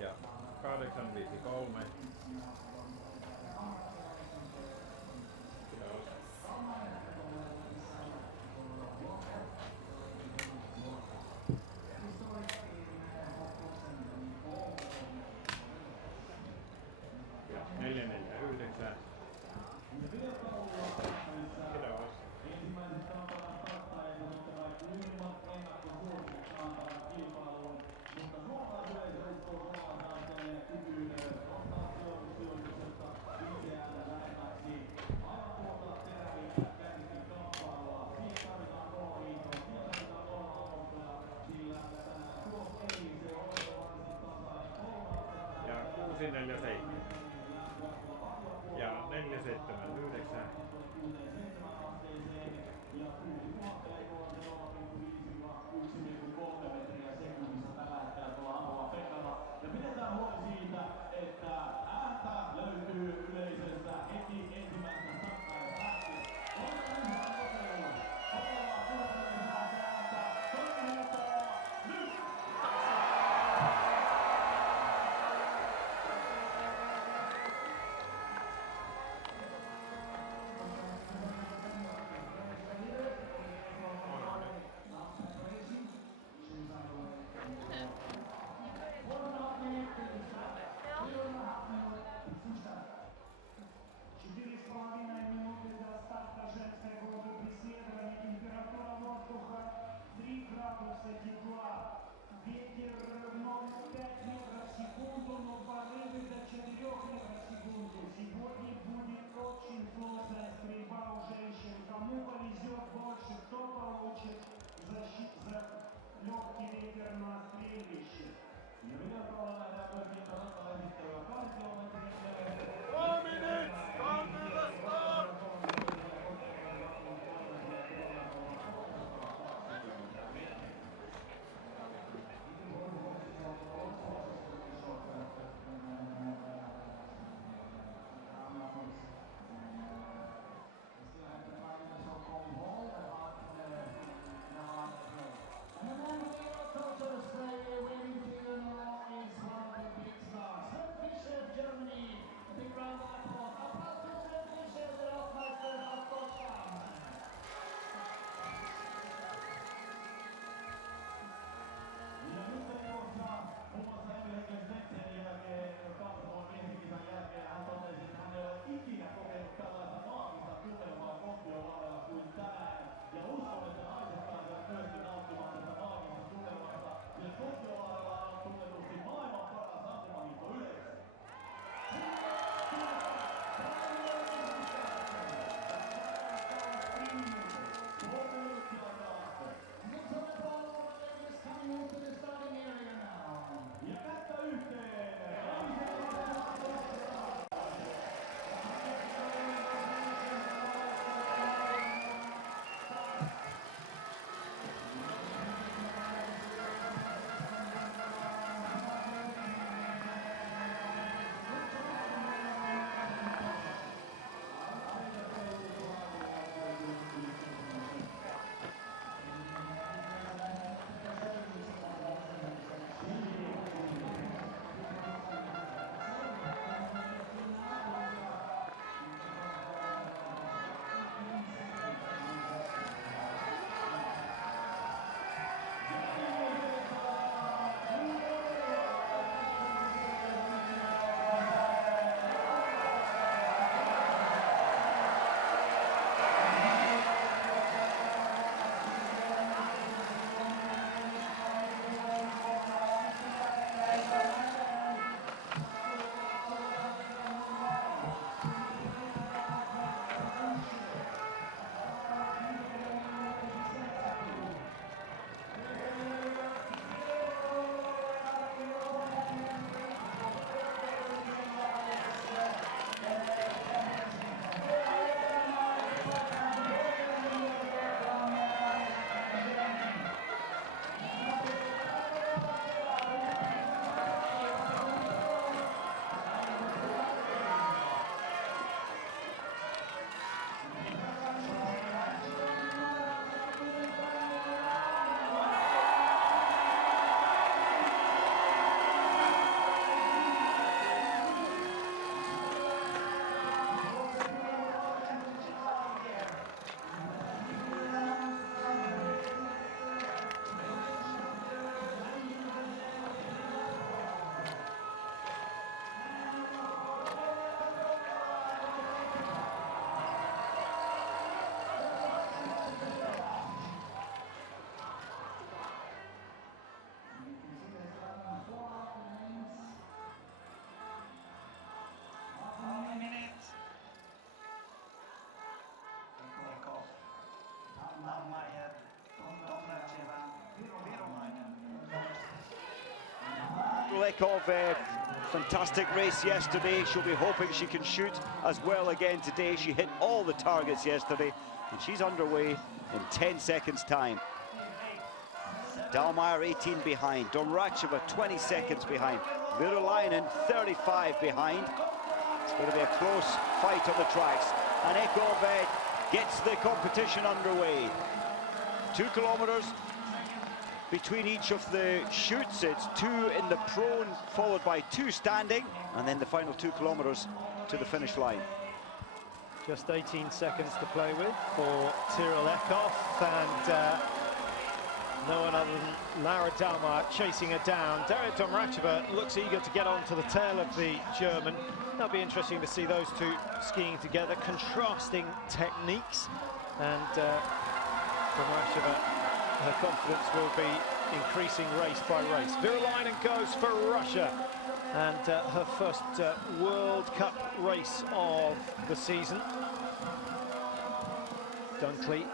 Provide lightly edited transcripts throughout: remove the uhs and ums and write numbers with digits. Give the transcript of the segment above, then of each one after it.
Ja 853. Joo. Ja 449. Kiitos. Ja 647. Ja 479. Ja 1,3 metriä sekunnissa tällä hetkellä tuolla Aholla Pekalla. Ja pidetään huoli siitä, että ääntä löytyy yleisöstä heti ensimmäisestä starttaista lähtien. Otetaan yhdessä kokeilua. Kokeillaan kuuntelemaan ääntä. Toimintaa nyt! Ветер 0,5 метров в секунду, но порывы до 4 метров в секунду. Сегодня будет очень сложная стрельба у женщин. Кому повезет больше, кто получит за легкий ветер на стрельбище. Ja videopuolella nähdään myöskin tasoittava 2 kilometrin leveys. 1 minute! 1 minute start! Germany, a big round Tyrell Eckhoff, fantastic race yesterday. She'll be hoping she can shoot as well again today. She hit all the targets yesterday, and she's underway in 10 seconds time. Dahlmeier 18 behind, Domracheva 20 seconds behind, Virolainen 35 behind. It's going to be a close fight on the tracks, and Eckhoff gets the competition underway. 2 kilometers between each of the shoots. It's 2 in the prone, followed by 2 standing, and then the final 2 kilometers to the finish line. Just 18 seconds to play with for Tyrell Eckhoff, and no one other than Laura Dahlmeier chasing her down. Daria Domracheva looks eager to get onto the tail of the German. That'll be interesting to see those two skiing together, contrasting techniques, and Domracheva, her confidence will be increasing race by race. Virolainen goes for Russia, and her first World Cup race of the season. Dunkley,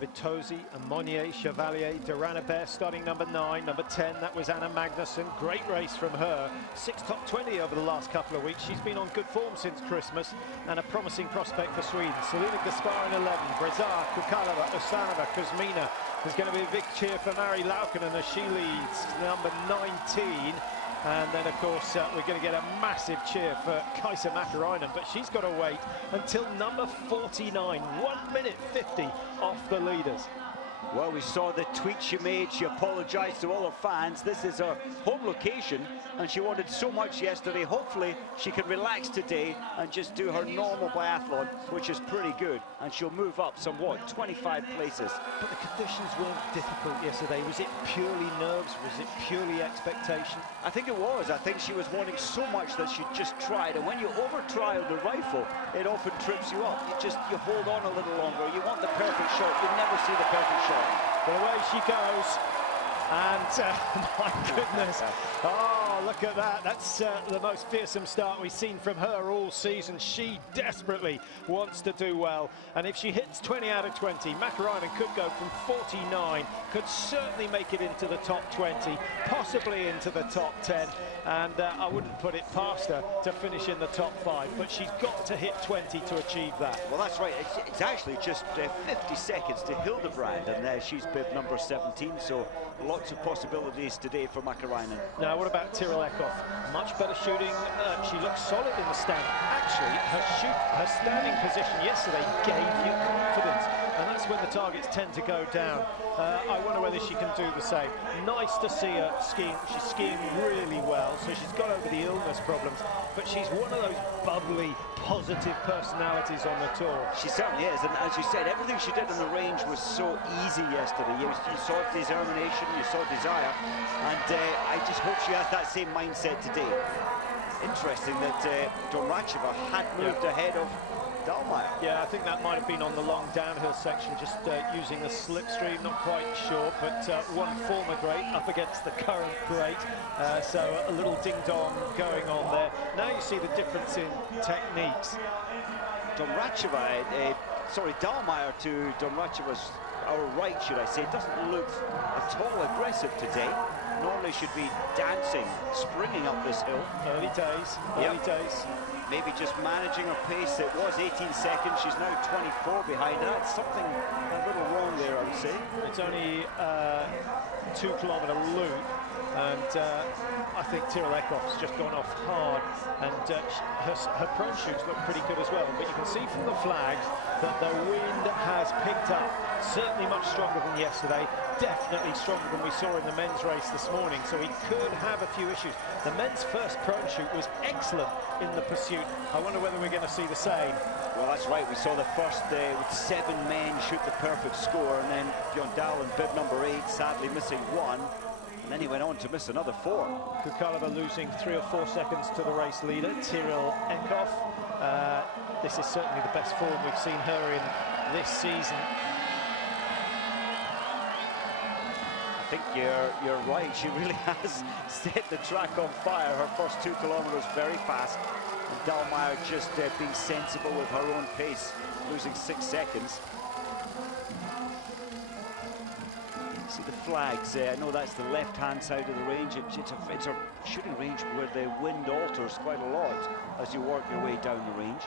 Vitosi, Monnier, Chevalier, Duranabert starting number 9, number 10, that was Anna Magnusson. Great race from her. 6 top 20 over the last couple of weeks. She's been on good form since Christmas, and a promising prospect for Sweden. Selina Gaspar in 11, Brazar, Kukalova, Osanova, Kuzmina. There's going to be a big cheer for Mari Laukkanen as she leads, number 19. And then, of course, we're going to get a massive cheer for Kaisa Mäkäräinen, but she's got to wait until number 49, 1 minute 50 off the leaders. Well, we saw the tweet she made. She apologized to all her fans. This is her home location, and she wanted so much yesterday. Hopefully, she can relax today and just do her normal biathlon, which is pretty good. And she'll move up somewhat, 25 places. But the conditions weren't difficult yesterday. Was it purely nerves? Was it purely expectation? I think it was. I think she was wanting so much that she just tried. And when you over-try on the rifle, it often trips you up. You hold on a little longer. You want the perfect shot. You never see the perfect shot. But away she goes, and my goodness, oh, look at that. That's the most fearsome start we've seen from her all season. She desperately wants to do well, and if she hits 20 out of 20, Mäkäräinen could go from 49, could certainly make it into the top 20, possibly into the top 10, and I wouldn't put it past her to finish in the top 5, but she's got to hit 20 to achieve that. Well, that's right. It's actually just 50 seconds to Hildebrand, and she's bib number 17, so lots of possibilities today for Mäkäräinen. Now, what about Tyrell Eckhoff? Much better shooting. She looks solid in the stand. Actually, her standing position yesterday gave you confidence, and that's when the targets tend to go down. I wonder whether she can do the same. Nice to see her skiing. She's skiing really well, so she's got over the illness problems, but she's one of those bubbly, positive personalities on the tour. She certainly is, and as you said, everything she did on the range was so easy yesterday. You saw determination, you saw desire, and I just hope she has that same mindset today. Interesting that Domracheva had moved ahead of Dahlmeier. Yeah, I think that might have been on the long downhill section, just using the slipstream, not quite sure, but one former great up against the current great, so a little ding-dong going on there. Now you see the difference in techniques. Dahlmeier to Domracheva's, our right, should I say, doesn't look at all aggressive today. Normally should be dancing, springing up this hill. Early days, early days. Maybe just managing her pace. It was 18 seconds, she's now 24 behind. That's something a little wrong there, I would say. It's only a 2-kilometer loop, and I think Tyrell Eckhoff's just gone off hard, and her prone shoots look pretty good as well. But you can see from the flags that the wind has picked up, certainly much stronger than yesterday, definitely stronger than we saw in the men's race this morning, so he could have a few issues. The men's first prone shoot was excellent in the pursuit. I wonder whether we're going to see the same. Well, that's right. We saw the first with 7 men shoot the perfect score, and then Björn Dahl in bib number 8, sadly missing 1. And then he went on to miss another 4. Kukalova losing 3 or 4 seconds to the race leader, Tyrell Eckhoff. This is certainly the best form we've seen her in this season. I think you're right. She really has set the track on fire. Her first 2 kilometers very fast. And Dahlmeier just being sensible with her own pace, losing 6 seconds. See the flags. I know that's the left-hand side of the range. It's a shooting range where the wind alters quite a lot as you work your way down the range.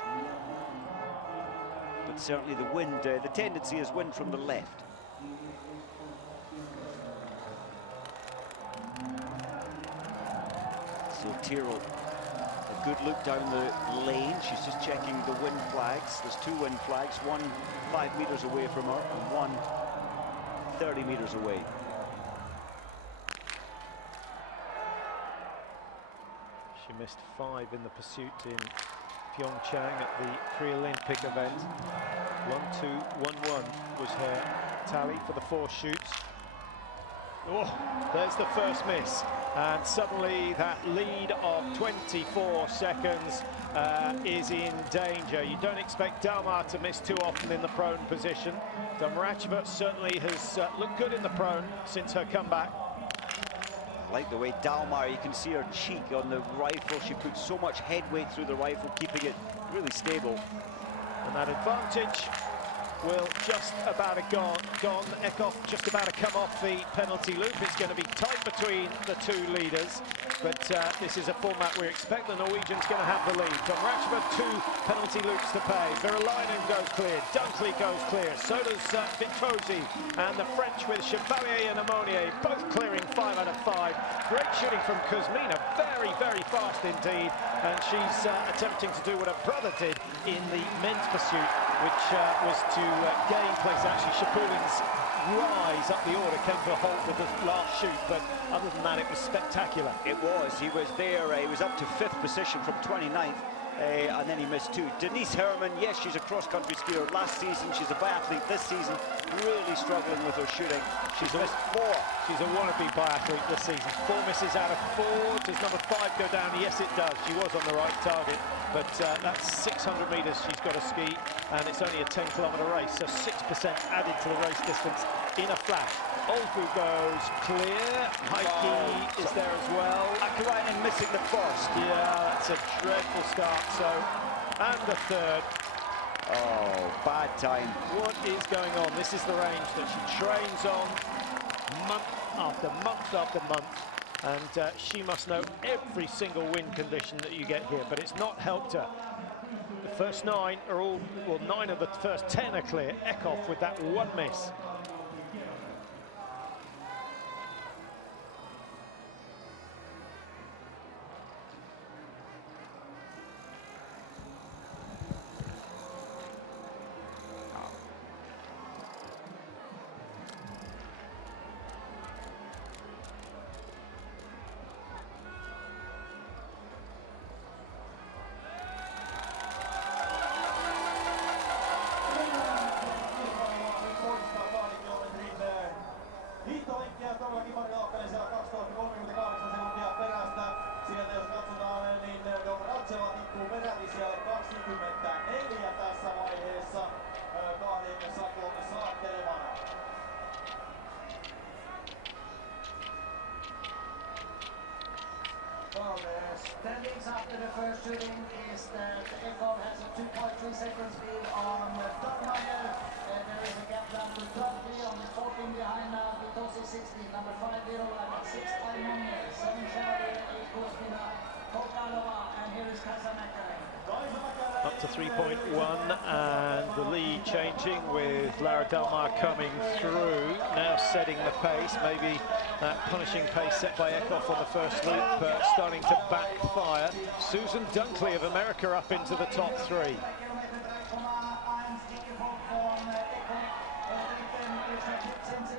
But certainly the wind, the tendency is wind from the left. So Tyrrell, a good look down the lane. She's just checking the wind flags. There's 2 wind flags, one 5 meters away from her and one 30 meters away. She missed 5 in the pursuit in Pyeongchang at the pre-Olympic event. 1-2-1-1 was her tally for the 4 shoots. Oh, there's the first miss, and suddenly that lead of 24 seconds is in danger. You don't expect Dalmar to miss too often in the prone position. Domracheva certainly has looked good in the prone since her comeback. I like the way Dalmar, you can see her cheek on the rifle. She puts so much head weight through the rifle, keeping it really stable. And that advantage will just about have gone. Eckhoff just about to come off the penalty loop. It's going to be tight between the 2 leaders, but this is a format we expect the Norwegians going to have the lead. Domracheva 2 penalty loops to pay. Virolainen goes clear, Dunkley goes clear, so does Vitosi, and the French with Chevalier and Ammonier both clearing 5 out of 5. Great shooting from Kuzmina, very, very fast indeed, and she's attempting to do what her brother did in the men's pursuit, which was to gain place. Actually, Shapulin's rise up the order came to a halt with the last shoot, but other than that, it was spectacular. It was. He was there. He was up to 5th position from 29th. And then he missed 2. Denise Herrmann, yes, she's a cross-country skier. Last season, she's a biathlete. This season, really struggling with her shooting. She's missed 4. She's a wannabe biathlete this season. 4 misses out of 4. Does number 5 go down? Yes, it does. She was on the right target, but that's 600 metres she's got to ski, and it's only a 10-kilometre race, so 6% added to the race distance in a flash. Olfu goes clear. Heikki is there as well. Akarainen missing the first. Yeah, that's a dreadful start. So, and the 3rd. Oh, bad time. What is going on? This is the range that she trains on month after month after month, and she must know every single wind condition that you get here, but it's not helped her. The first 9 are all, well, 9 of the first 10 are clear. Eckhoff with that 1 miss. Well, the standings after the first shooting is that Eckhoff has a 2.3 seconds lead on Dortmeyer. There is a gap down to 12 on the 14 behind now. Vitosi 16, number 5 Virolainen, 6 Aimonier, 7 Chevalier, 8 Kuzmina, Kontiolahti, and here is Kasamäkäinen. Up to 3.1, and the lead changing with Lara Dalmar coming through, now setting the pace. Maybe that punishing pace set by Eckhoff on the first loop starting to backfire. Susan Dunkley of America up into the top 3.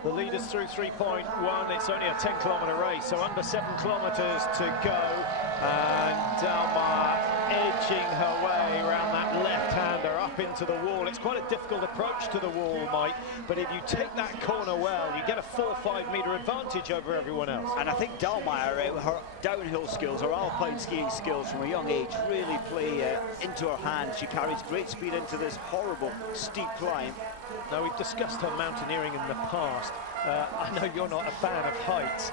The leaders through 3.1. It's only a 10-kilometre race, so under 7 kilometres to go, and Dalmar edging her way around that left-hander up into the wall. It's quite a difficult approach to the wall, Mike, but if you take that corner well, you get a 4-5 metre advantage over everyone else. And I think Dalmar, her downhill skills, her alpine skiing skills from a young age really play into her hands. She carries great speed into this horrible steep climb. Now, we've discussed her mountaineering in the past. I know you're not a fan of heights,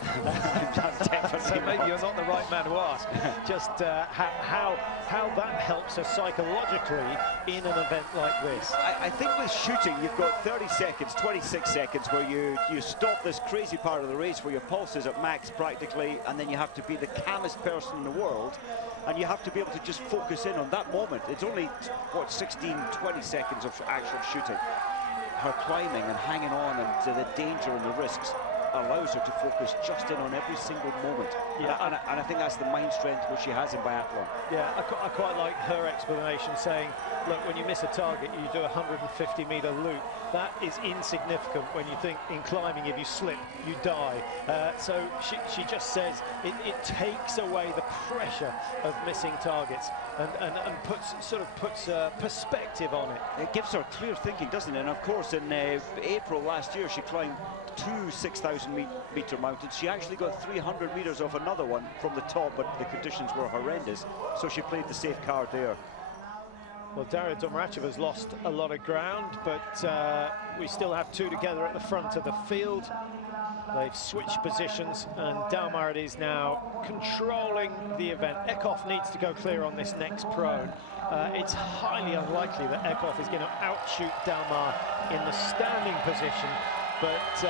so maybe you're not the right man to ask. Just how how that helps her psychologically in an event like this. I think with shooting, you've got 30 seconds, 26 seconds, where you stop this crazy part of the race where your pulse is at max practically, and then you have to be the calmest person in the world, and you have to be able to just focus in on that moment. It's only, what, 16, 20 seconds of actual shooting. Her climbing and hanging on and the danger and the risks allows her to focus just in on every single moment. Yeah. And I think that's the mind strength which she has in biathlon. Yeah, I quite like her explanation, saying, look, when you miss a target, you do a 150-meter loop. That is insignificant when you think in climbing, if you slip, you die. So she just says it takes away the pressure of missing targets and puts perspective on it. It gives her clear thinking, doesn't it? And of course, in April last year, she climbed 2 6,000-meter mountains. She actually got 300 meters off another one from the top, but the conditions were horrendous, so she played the safe card there. Well, Daria Domracheva's lost a lot of ground, but we still have two together at the front of the field. They've switched positions, and Dalmar it is now controlling the event. Eckhoff needs to go clear on this next prone. It's highly unlikely that Eckhoff is going to outshoot Dalmar in the standing position, but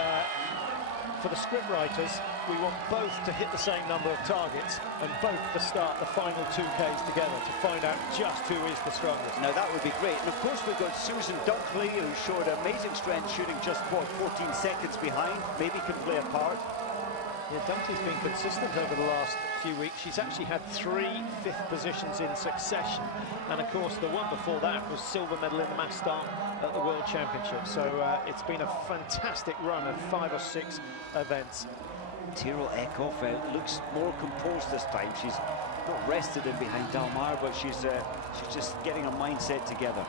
for the script writers, we want both to hit the same number of targets and both to start the final 2Ks together to find out just who is the strongest. Now that would be great. And of course we've got Susan Dunkley, who showed amazing strength shooting just, what, 14 seconds behind. Maybe can play a part. Yeah, Dunkley's been consistent over the last few weeks. She's actually had 3 fifth positions in succession. And of course the one before that was silver medal in the mass start at the World Championship. So it's been a fantastic run of 5 or 6 events. Tyrell Eckhoff looks more composed this time. She's not rested in behind Dalmar, but she's just getting a mindset together.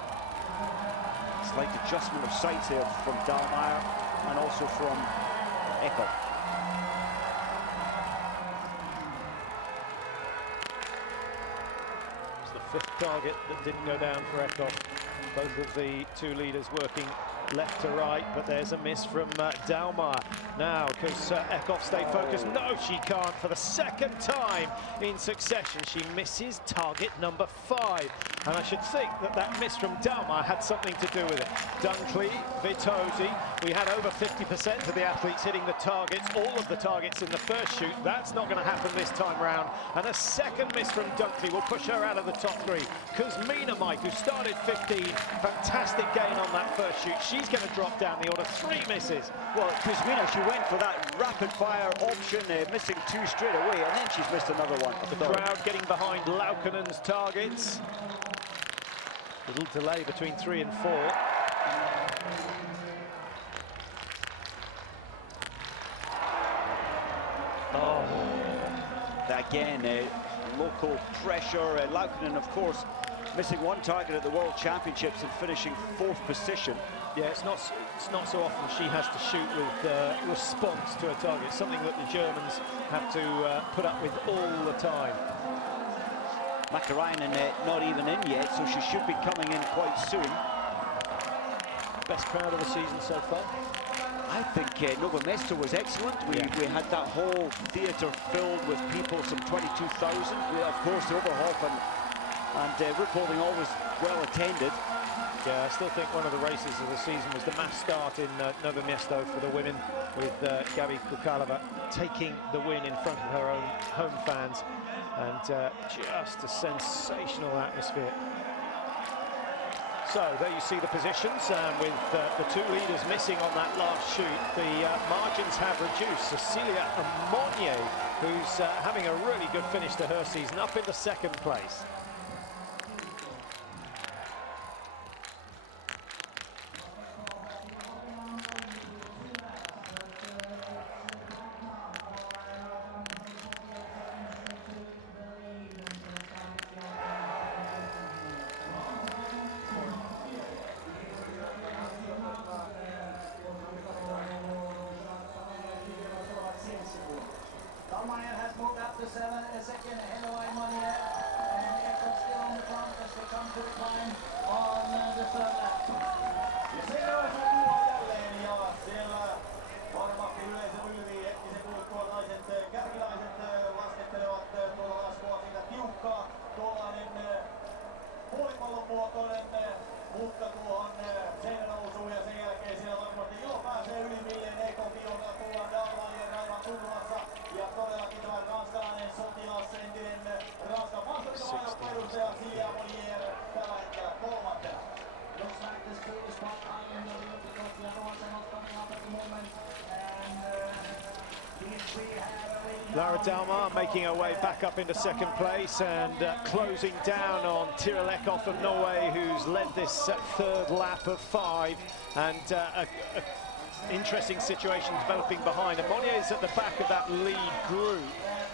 Slight adjustment of sights there from Dalmar and also from Eckhoff. It's the 5th target that didn't go down for Eckhoff. Both of the two leaders working left to right, but there's a miss from Dalmar. Now, because Eckhoff stay focused. No, she can't. For the 2nd time in succession, she misses target number 5. And I should think that that miss from Dalmar had something to do with it. Dunkley, Vitosi, we had over 50% of the athletes hitting the targets, all of the targets in the first shoot. That's not going to happen this time round. And a 2nd miss from Dunkley will push her out of the top 3. Kuzmina Mike, who started 15, fantastic gain on that first shoot. She's going to drop down the order. 3 misses. Well, Kuzmina, she went for that rapid-fire option, missing 2 straight away, and then she's missed another one. The crowd getting behind Laukkanen's targets. Little delay between 3 and 4. Oh, again, local pressure. Laukkanen, of course, missing 1 target at the World Championships and finishing 4th position. Yeah, it's not so often she has to shoot with response to a target, something that the Germans have to put up with all the time. Makarainen not even in yet, so she should be coming in quite soon. Best crowd of the season so far? I think Nova Mesto was excellent. We had that whole theatre filled with people, some 22,000. Of course, Oberhof and Ruhpolding always well attended. Yeah, I still think one of the races of the season was the mass start in Novo Mesto for the women, with Gabi Kukalova taking the win in front of her own home fans, and just a sensational atmosphere. So there you see the positions, and with the 2 leaders missing on that last shoot, the margins have reduced. Cecilia Monnier, who's having a really good finish to her season, up in the 2nd place. Dalmar has moved up to 2nd, Hello Monnier, and Eckhoff still on the front as they come to the climb on the 3rd lap. Ja seuraavassa tuo jälleen, ja siellä varmasti yleisö ylvii hetkisen kuluttua naiset kärkiläiset laskettelevat tuolla laskua siitä tiukkaa. Tuollainen Lara Dalmar making her way back up into second place and closing down on Tiril Eckhoff of Norway, who's led this third lap of 5. And a interesting situation developing behind. And Monier's at the back of that lead group.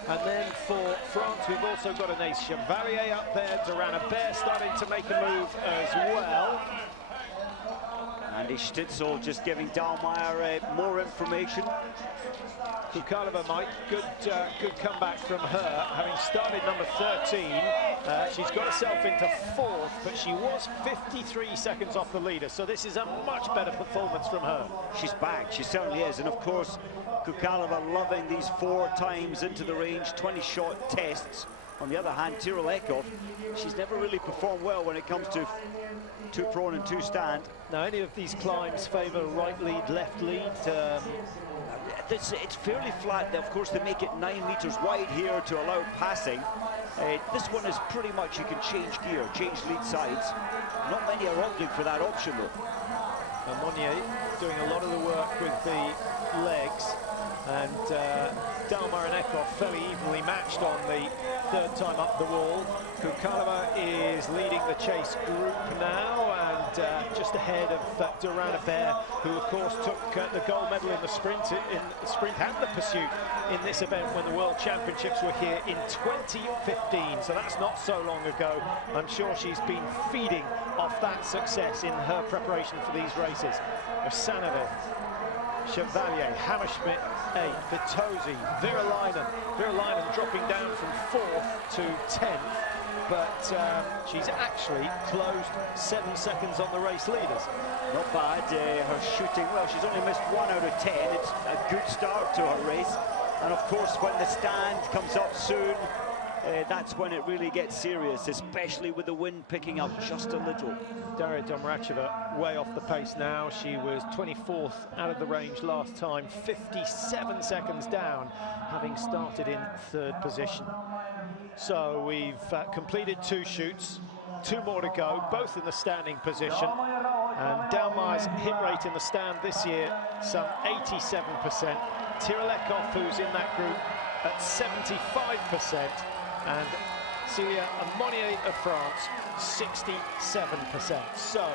And then for France, we've also got an ace Chevalier up there. Duranabert starting to make a move as well. Andy Stitzel just giving Dahlmeier more information. Kukalova, Mike, good comeback from her, having started number 13. She's got herself into 4th, but she was 53 seconds off the leader, so this is a much better performance from her. She's back, she certainly is, and of course, Kukalova loving these 4 times into the range, 20-shot tests. On the other hand, Tiril Eckhoff, she's never really performed well when it comes to 2 prone and 2 stand. Now, any of these climbs favour right lead, left lead? It's fairly flat. Of course, they make it 9 meters wide here to allow passing. This one is pretty much you can change gear, change lead sides. Not many are opting for that option, though. Monnier doing a lot of the work with the legs, and Dalmar and Eckhoff fairly evenly matched on the 3rd time up the wall. Kukalova is leading the chase group now, and just ahead of Duranabert, who of course took the gold medal in the sprint and the pursuit in this event when the World Championships were here in 2015. So that's not so long ago. I'm sure she's been feeding off that success in her preparation for these races. Sanada, Chevalier, Hammerschmidt 8th, Vitozzi, Virolainen dropping down from 4th to 10th, but she's actually closed 7 seconds on the race leaders. Not bad, her shooting, well, she's only missed 1 out of 10. It's a good start to her race, and of course when the stand comes up soon, that's when it really gets serious, especially with the wind picking up just a little. Daria Domracheva way off the pace now. She was 24th out of the range last time, 57 seconds down, having started in 3rd position. So we've completed 2 shoots, 2 more to go, both in the standing position. And Dalmar's hit rate in the stand this year, some 87%. Tiril Eckhoff, who's in that group, at 75%. And Celia Monnier of France, 67%. So,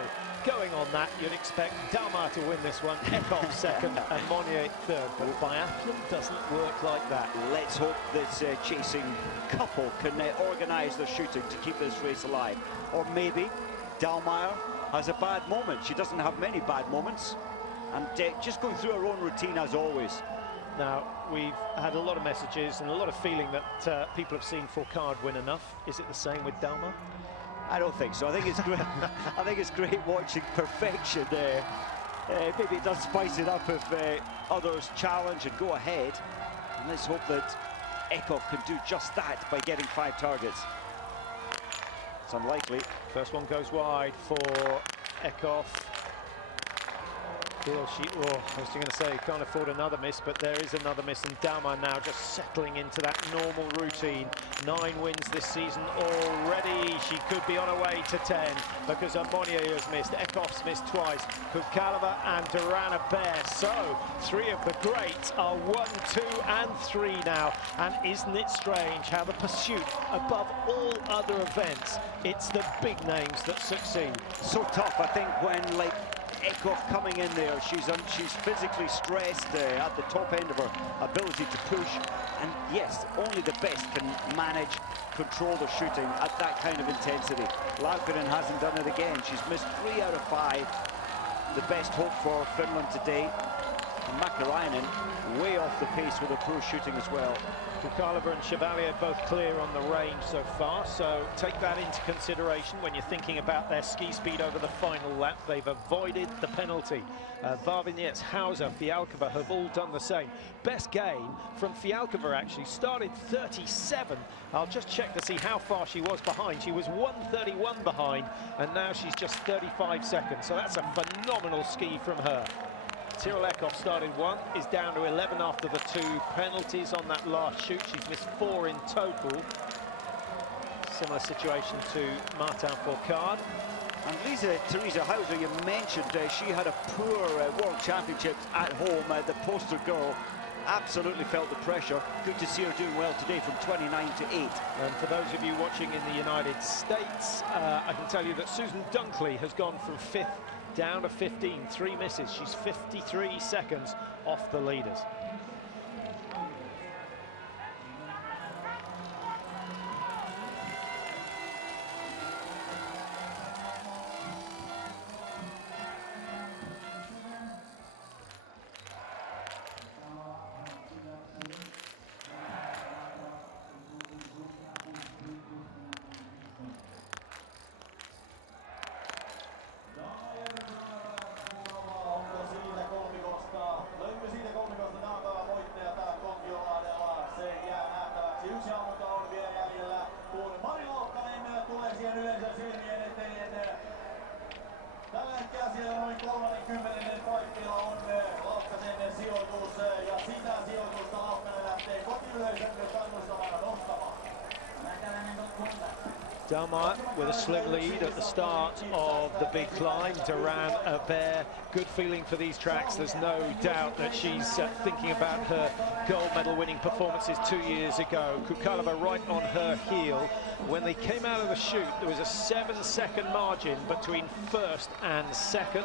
going on that, you'd expect Dalmar to win this one, Eckhoff 2nd, and Monnier 3rd. But biathlon doesn't work like that. Let's hope this chasing couple can organise their shooting to keep this race alive. Or maybe Dalmar has a bad moment. She doesn't have many bad moments. And just going through her own routine as always. Now, we've had a lot of messages and a lot of feeling that people have seen Fourcade win enough. Is it the same with Dalmar? I don't think so. I think it's great. I think it's great watching perfection there. Maybe it does spice it up if others challenge and go ahead. And let's hope that Eckhoff can do just that by getting 5 targets. It's unlikely. First one goes wide for Eckhoff. I was going to say, can't afford another miss, but there is another miss, and Dalmar now just settling into that normal routine. 9 wins this season already. She could be on her way to 10 because Monnier has missed, Eckhoff's missed twice, Kukalova and Duranabert. So 3 of the greats are 1, 2 and 3 now, and isn't it strange how the pursuit above all other events, it's the big names that succeed. So tough, I think, when Eckhoff coming in there, she's physically stressed at the top end of her ability to push, and yes, only the best can manage, control the shooting at that kind of intensity. Laukkanen hasn't done it again. She's missed 3 out of 5. The best hope for Finland today. And Mäkäräinen way off the pace with her poor shooting as well. Kukalova and Chevalier both clear on the range so far, so take that into consideration when you're thinking about their ski speed over the final lap. They've avoided the penalty. Varvinets, Hauser, Fialkova have all done the same. Best gain from Fialkova, actually, started 37. I'll just check to see how far she was behind. She was 1:31 behind, and now she's just 35 seconds, so that's a phenomenal ski from her. Tiril Eckhoff started 1, is down to 11 after the 2 penalties on that last shoot. She's missed 4 in total. Similar situation to Martin Fourcade. And Theresa Hauser, you mentioned she had a poor World Championships at home, the poster girl. absolutely felt the pressure. Good to see her doing well today from 29 to 8. And for those of you watching in the United States, I can tell you that Susan Dunkley has gone from 5th down to 15, 3 misses. She's 53 seconds off the leaders. Löytyy siitä kolmikosta tämän päivän voittaja täällä Kontiolahdella. Se jää nähtäväksi. Yksi ammunta on vielä jäljellä, kun Mari Laukkanen tulee siihen yleensä silmien eteen. Tällä hetkellä siellä noin 30. paikalla on Laukkasen sijoitus, ja sitä sijoitusta Laukkanen lähtee kotiyleisön kannustamana nostamaan. Dalmar with a slim lead at the start of the big climb. Duran Bear, good feeling for these tracks. There's no doubt that she's thinking about her gold medal winning performances 2 years ago. Kukalova right on her heel. When they came out of the chute, there was a 7-second margin between first and second.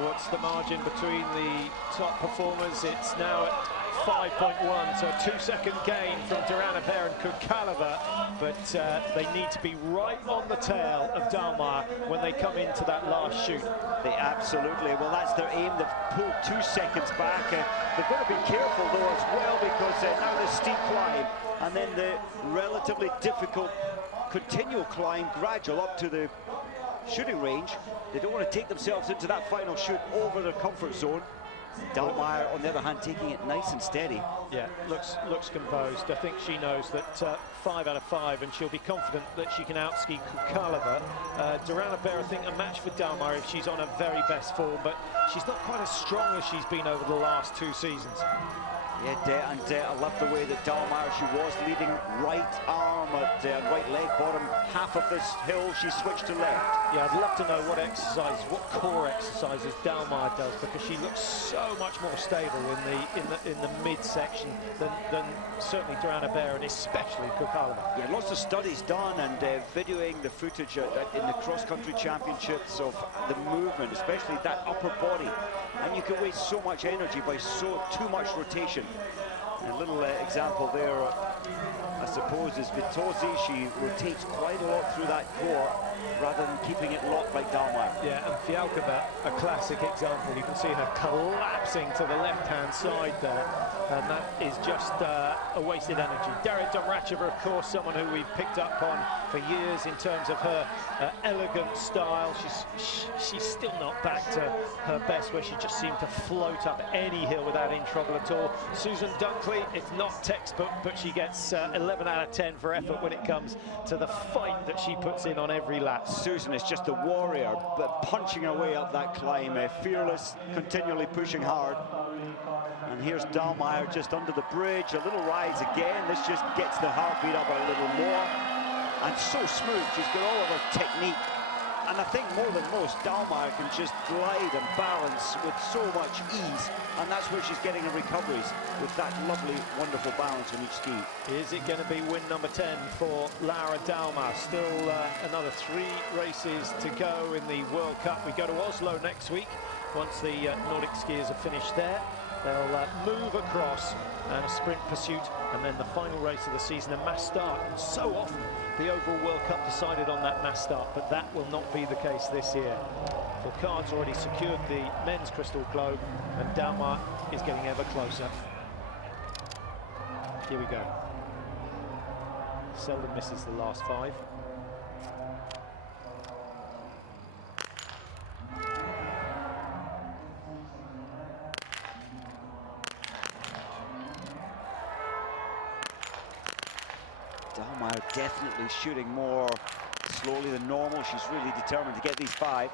What's the margin between the top performers? It's now at 5.1, so a 2-second gain from Duran Bear and Kukalova, but they need to be right on the tail of Dalmar when they come into that last chute. They absolutely, well, that's their aim. They've pulled 2 seconds back. They've got to be careful though as well, because now the steep climb and then the relatively difficult continual climb, gradual up to the shooting range. They don't want to take themselves into that final shoot over their comfort zone. Dalmar, on the other hand, taking it nice and steady. Yeah, looks composed. I think she knows that 5 out of 5, and she'll be confident that she can outski Kukalova. Duran Bear, I think, a match for Dalmar if she's on her very best form, but she's not quite as strong as she's been over the last 2 seasons. Yeah, I love the way that Dalmar, she was leading right arm at right leg, bottom half of this hill, she switched to left. Yeah, I'd love to know what exercises, what core exercises Dalmar does, because she looks so much more stable in the midsection than certainly Duran Bear and especially Kukalova. Yeah, lots of studies done and videoing the footage in the cross-country championships of the movement, especially that upper body, and you can waste so much energy by too much rotation. And a little example there, I suppose, is Vitozzi. She rotates quite a lot through that core rather than keeping it locked like Dalmar. Yeah, and Fialkova, a classic example. You can see her collapsing to the left-hand side there, and that is just a wasted energy. Daria Domracheva, of course, someone who we've picked up on for years in terms of her elegant style. She's still not back to her best, where she just seemed to float up any hill without in trouble at all. Susan Dunkley, it's not textbook, but she gets 11 out of 10 for effort when it comes to the fight that she puts in on every lap. Susan is just a warrior, but punching her way up that climb, fearless, continually pushing hard. And here's Dalmar just under the bridge, a little rise again. This just gets the heartbeat up a little more. And so smooth, she's got all of her technique. And I think more than most, Dalmar can just glide and balance with so much ease, and that's where she's getting her recoveries, with that lovely, wonderful balance on each ski. Is it going to be win number 10 for Laura Dalmar? Still another 3 races to go in the World Cup. We go to Oslo next week. Once the Nordic skiers are finished there, they'll move across and a sprint pursuit, and then the final race of the season, a mass start. And so often the overall World Cup decided on that mass start, but that will not be the case this year. Foucault's already secured the men's crystal globe, and Dalmar is getting ever closer. Here we go. Seldom misses the last 5. Dalmar definitely shooting more slowly than normal. She's really determined to get these 5.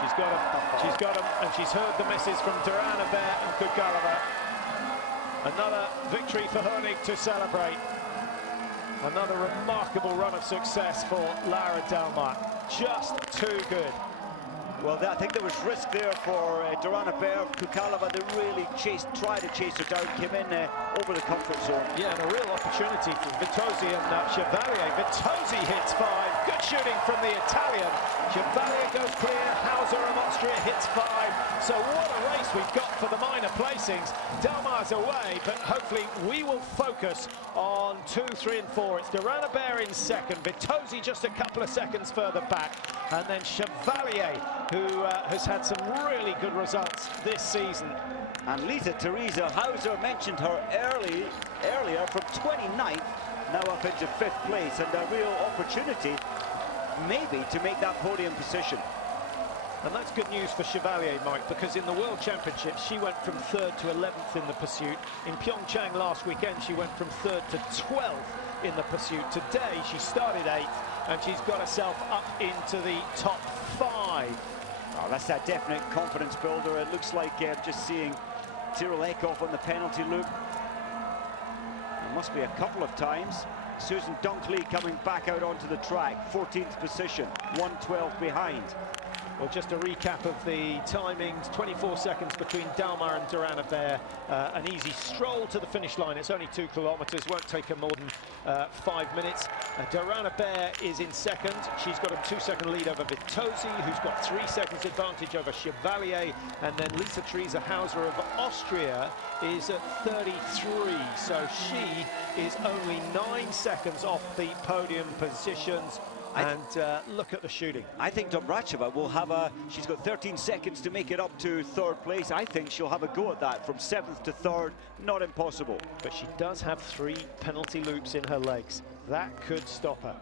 She's got them, and she's heard the message from Duran Bear and Kukalova. Another victory for Honig to celebrate. Another remarkable run of success for Laura Dalmar. Just too good. Well, I think there was risk there for Duranabert. Kontiolahti, they really tried to chase her down, came in over the comfort zone. Yeah, and a real opportunity for Vitozzi and Chevalier. Vitozzi hits 5. Good shooting from the Italian. Chevalier goes clear. Hauser of Austria hits 5. So what a race we've got for the minor placings. Dalmar's away, but hopefully we will focus on 2, 3 and 4. It's Duranabert in second. Vitozzi just a couple of seconds further back. And then Chevalier, who has had some really good results this season. And Lisa Theresa Hauser mentioned her earlier from 29th, now up into 5th place, and a real opportunity maybe to make that podium position. And that's good news for Chevalier, Mike, because in the World Championships, she went from 3rd to 11th in the pursuit. In Pyeongchang last weekend, she went from 3rd to 12th in the pursuit. Today, she started 8th, and she's got herself up into the top 5. Oh, that's that definite confidence builder. It looks like just seeing Tyrrell Eckhoff on the penalty loop. There must be a couple of times. Susan Dunkley coming back out onto the track, 14th position, 1:12 behind. Well, just a recap of the timings, 24 seconds between Dalmar and Duranabert. An easy stroll to the finish line. It's only 2 kilometres, won't take her more than 5 minutes. Duranabert is in second. She's got a 2-second lead over Vitozzi, who's got 3 seconds advantage over Chevalier. And then Lisa Theresa Hauser of Austria is at 33. So she is only 9 seconds off the podium positions. And look at the shooting. I think Domracheva will have she's got 13 seconds to make it up to 3rd place. I think she'll have a go at that from 7th to 3rd. Not impossible. But she does have 3 penalty loops in her legs. That could stop her.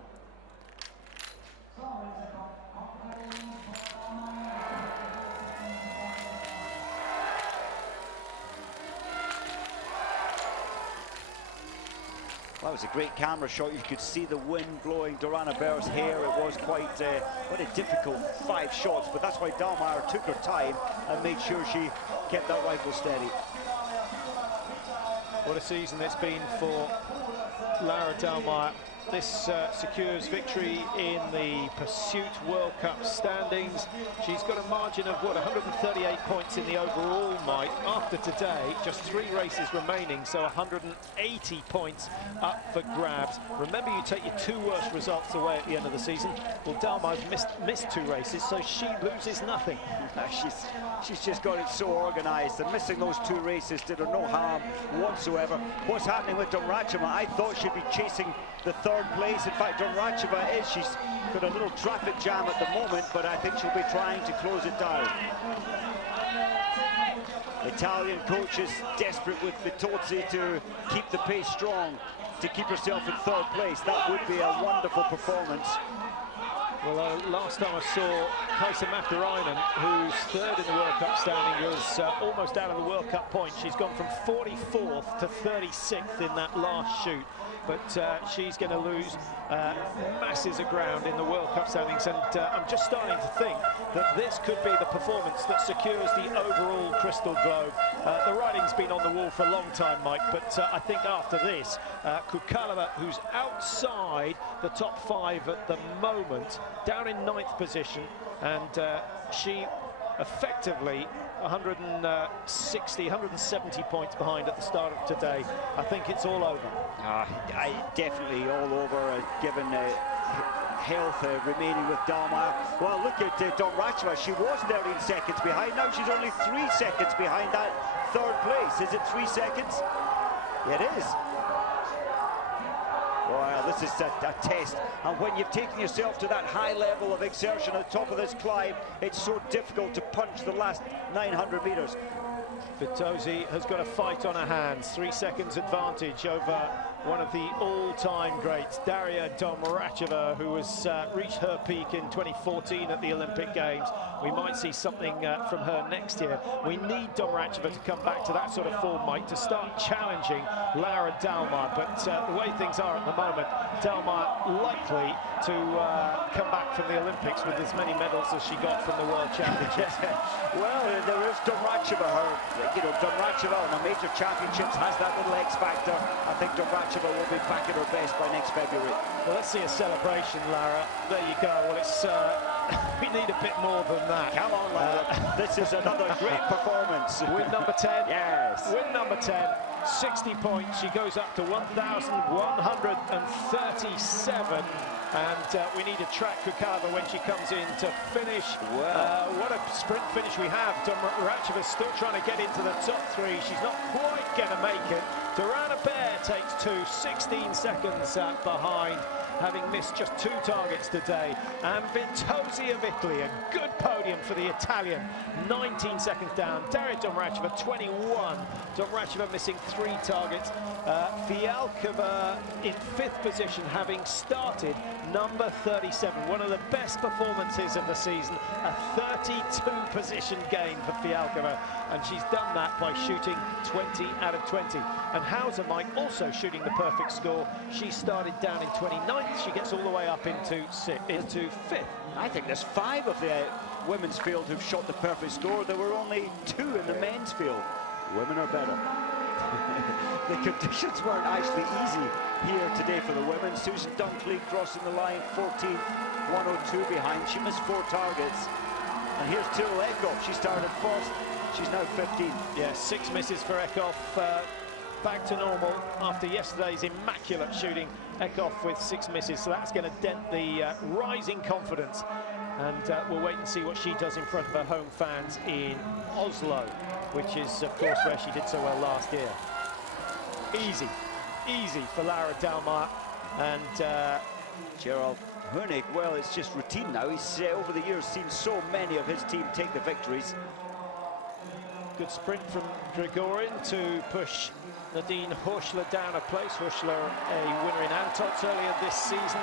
That was a great camera shot. You could see the wind blowing Duranabert's hair. It was quite a difficult 5 shots, but that's why Dalmar took her time and made sure she kept that rifle steady. What a season it's been for Lara Dalmar. This secures victory in the Pursuit World Cup standings. She's got a margin of, what, 138 points in the overall, Mike. After today, just 3 races remaining, so 180 points up for grabs. Remember, you take your 2 worst results away at the end of the season. Well, Dalmar's missed 2 races, so she loses nothing. She's just got it so organised, and missing those 2 races did her no harm whatsoever. What's happening with Domracheva? I thought she'd be chasing the 3rd place. In fact, Domracheva is. She's got a little traffic jam at the moment, but I think she'll be trying to close it down. Italian coach is desperate with Vitozzi to keep the pace strong, to keep herself in 3rd place. That would be a wonderful performance. Well, last time I saw Kaisa Mäkäräinen, who's 3rd in the World Cup standing, was almost out of the World Cup point. She's gone from 44th to 36th in that last shoot. But she's going to lose masses of ground in the World Cup standings. And I'm just starting to think that this could be the performance that secures the overall Crystal Globe. The writing's been on the wall for a long time, Mike, but I think after this, Kontiolahti, who's outside the top 5 at the moment, down in 9th position, and she effectively 160, 170 points behind at the start of today. I think it's all over. Definitely all over, given health remaining with Dalmar. Well, look at Domracheva. She was 13 seconds behind. Now she's only 3 seconds behind that 3rd place. Is it 3 seconds? It is. Wow, this is a test, and when you've taken yourself to that high level of exertion at the top of this climb, it's so difficult to punch the last 900 metres. Vitozzi has got a fight on her hands. 3 seconds advantage over one of the all-time greats, Daria Domracheva, who has reached her peak in 2014 at the Olympic Games. We might see something from her next year. We need Domracheva to come back to that sort of form, Mike, to start challenging Lara Dalmar. But the way things are at the moment, Dalmar likely to come back from the Olympics with as many medals as she got from the World Championships. Well, there is Domracheva. Domracheva on the major championships has that little X factor. I think Domracheva will be back at her best by next February. Well, let's see a celebration, Lara. There you go. Well, it's we need a bit more than that. Come on, lad. This is another great performance. Win number 10. Yes. Win number 10. 60 points. She goes up to 1,137. And we need a track recover when she comes in to finish. Wow. What a sprint finish we have. Domracheva still trying to get into the top 3. She's not quite going to make it. Durana Bear takes 2, 16 seconds behind, having missed just 2 targets today. And Vitozzi of Italy, a good podium for the Italian, 19 seconds down. Daria Domracheva, 21. Domracheva missing 3 targets. Fialkova in 5th position, having started number 37. One of the best performances of the season, a 32 position gain for Fialkova. And she's done that by shooting 20 out of 20. And Hauser, Mike, also shooting the perfect score. She started down in 29th. She gets all the way up into 5th. I think there's 5 of the women's field who've shot the perfect score. There were only 2 in the men's field. Women are better. The conditions weren't actually easy here today for the women. Susan Dunkley crossing the line, 14th, 102 behind. She missed 4 targets. And here's Tyrell Eckhoff. She started first. She's now 15th. Yeah, 6 misses for Eckhoff. Back to normal after yesterday's immaculate shooting. Eckhoff with 6 misses, so that's going to dent the rising confidence. And we'll wait and see what she does in front of her home fans in Oslo, which is, of course, where she did so well last year. Easy for Laura Dahlmeier. And Gerald Hoenig, well, it's just routine now. He's over the years seen so many of his team take the victories. Good sprint from Gregorian to push Nadine Horschler down a place. Horschler, a winner in Antots earlier this season.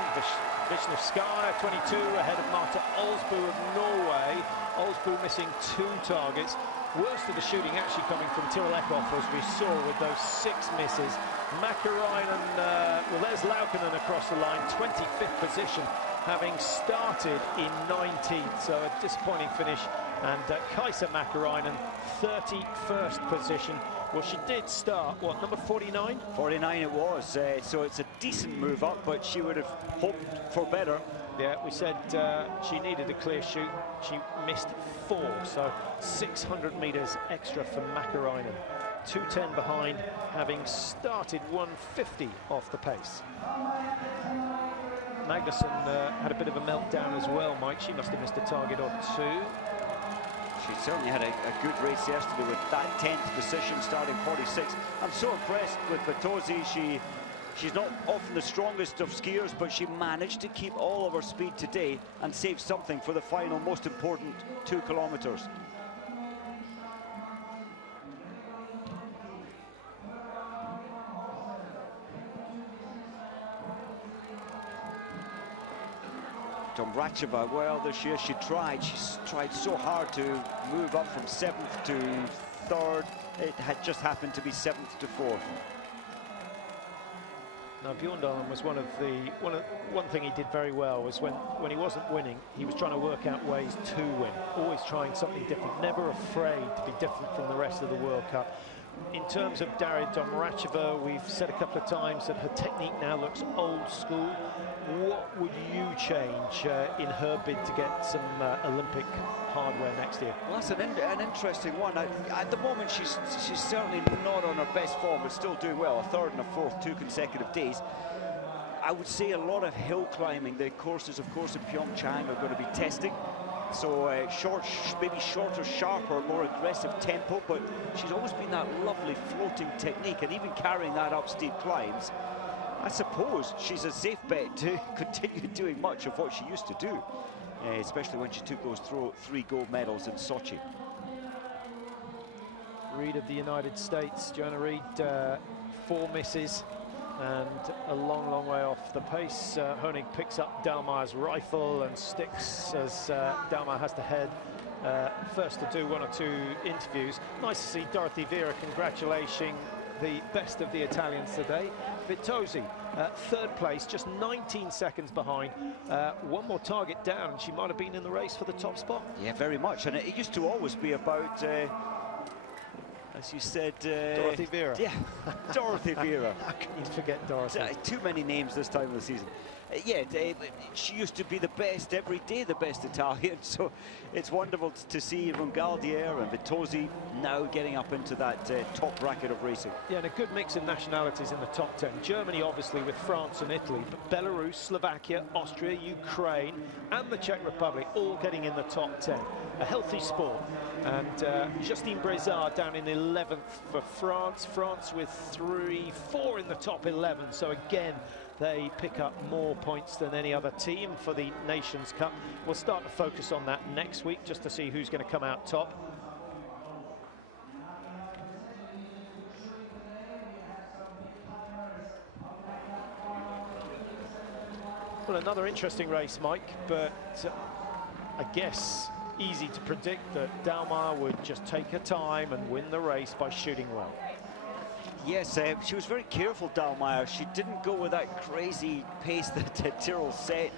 Vishnevskaya, 22, ahead of Marta Olsbu of Norway. Olsbu missing 2 targets. Worst of the shooting actually coming from Tyrell Eckhoff, as we saw with those 6 misses. Makarainen, well, there's Laukkanen across the line, 25th position, having started in 19th, so a disappointing finish. And Kaisa Makarainen, 31st position. Well, she did start, what, number 49? 49 it was, so it's a decent move up, but she would have hoped for better. Yeah, we said she needed a clear shoot. She missed 4, so 600 metres extra for Makarainen. 2:10 behind, having started 150 off the pace. Magnusson had a bit of a meltdown as well, Mike. She must have missed a target or 2. She certainly had a good race yesterday with that 10th position, starting 46. I'm so impressed with Vitozzi. She's not often the strongest of skiers, but she managed to keep all of her speed today and save something for the final, most important 2 kilometers. Domracheva, well, this year she tried so hard to move up from 7th to 3rd. It had just happened to be 7th to 4th. Now, Bjorndalen was one thing he did very well was when he wasn't winning, he was trying to work out ways to win, always trying something different, never afraid to be different from the rest of the World Cup. In terms of Daria Domracheva, we've said a couple of times that her technique now looks old school. What would you change in her bid to get some Olympic hardware next year? Well, that's an interesting one. At the moment, she's certainly not on her best form, but still doing well. A 3rd and a 4th, 2 consecutive days. I would say a lot of hill climbing. The courses, of course, in Pyeongchang are going to be testing. So maybe shorter, sharper, more aggressive tempo, but she's always been that lovely floating technique, and even carrying that up steep climbs. I suppose she's a safe bet to continue doing much of what she used to do, especially when she took those 3 gold medals in Sochi. Reid of the United States, Joanna Reid, 4 misses and a long way off the pace. Hoenig picks up Dahlmeier's rifle and sticks as Dahlmeier has to head first to do 1 or 2 interviews. Nice to see Dorothy Vera congratulating the best of the Italians today. Vitozzi, 3rd place, just 19 seconds behind. 1 more target down, and she might have been in the race for the top spot. Yeah, very much. And it used to always be about, as you said... Dorothy Vera. Yeah, Dorothy Vera. How can you forget Dorothy? Too many names this time of the season. Yeah, she used to be the best every day, the best Italian. So it's wonderful to see Rongaldier and Vitozzi now getting up into that top bracket of racing. Yeah, and a good mix of nationalities in the top 10. Germany, obviously, with France and Italy, but Belarus, Slovakia, Austria, Ukraine, and the Czech Republic all getting in the top 10. A healthy sport. And Justine Brezard down in 11th for France. France with 4 in the top 11. So again, they pick up more points than any other team for the Nations Cup. We'll start to focus on that next week just to see who's going to come out top. Well, another interesting race, Mike, but I guess easy to predict that Dahlmeier would just take her time and win the race by shooting well. Yes, she was very careful, Dahlmeier. She didn't go with that crazy pace that Tyrrell set.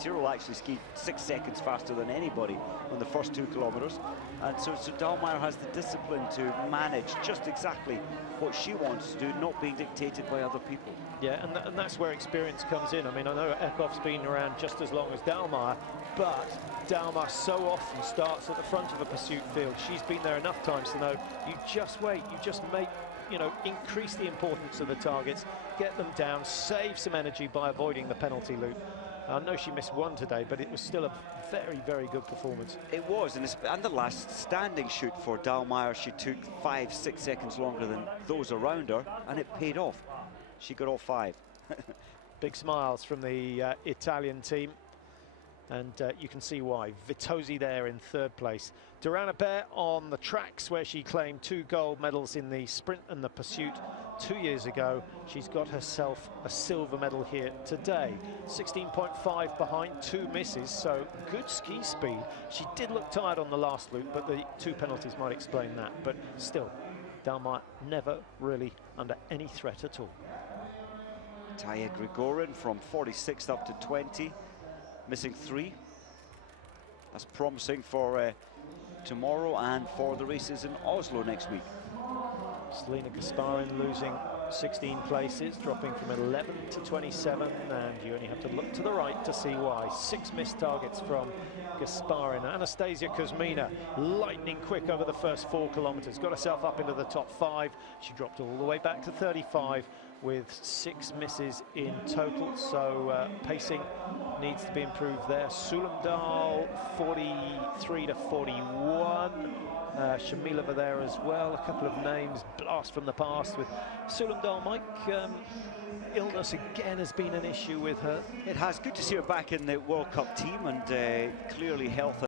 Tyrrell actually skied 6 seconds faster than anybody on the first 2 kilometers. And so Dahlmeier has the discipline to manage just exactly what she wants to do, not being dictated by other people. Yeah, and that's where experience comes in. I mean, I know Eckhoff's been around just as long as Dahlmeier, but Dahlmeier so often starts at the front of a pursuit field. She's been there enough times to know you just wait, you just make, you know, increase the importance of the targets, get them down, save some energy by avoiding the penalty loop. I know she missed one today, but it was still a very, very good performance. It was, and the last standing shoot for Dahlmeier, she took 5-6 seconds longer than those around her, and it paid off. She got all 5. Big smiles from the Italian team, and you can see why. Vitozzi there in 3rd place. Duranabert on the tracks where she claimed 2 gold medals in the sprint and the pursuit 2 years ago. She's got herself a silver medal here today. 16.5 behind, 2 misses, so good ski speed. She did look tired on the last loop, but the 2 penalties might explain that. But still, Dahlmeier never really under any threat at all. Taya Grigorin from 46th up to 20, missing 3. That's promising for tomorrow and for the races in Oslo next week. Selena Gasparin losing 16 places, dropping from 11 to 27, and you only have to look to the right to see why. 6 missed targets from Gasparin. Anastasia Kuzmina, lightning quick over the first 4 kilometers, got herself up into the top 5. She dropped all the way back to 35 with 6 misses in total, so pacing needs to be improved there. Sulumdal 43 to 41. Shamilova there as well. A couple of names blast from the past with Sulumdal. Mike, illness again has been an issue with her. It has. Good to see her back in the World Cup team, and clearly health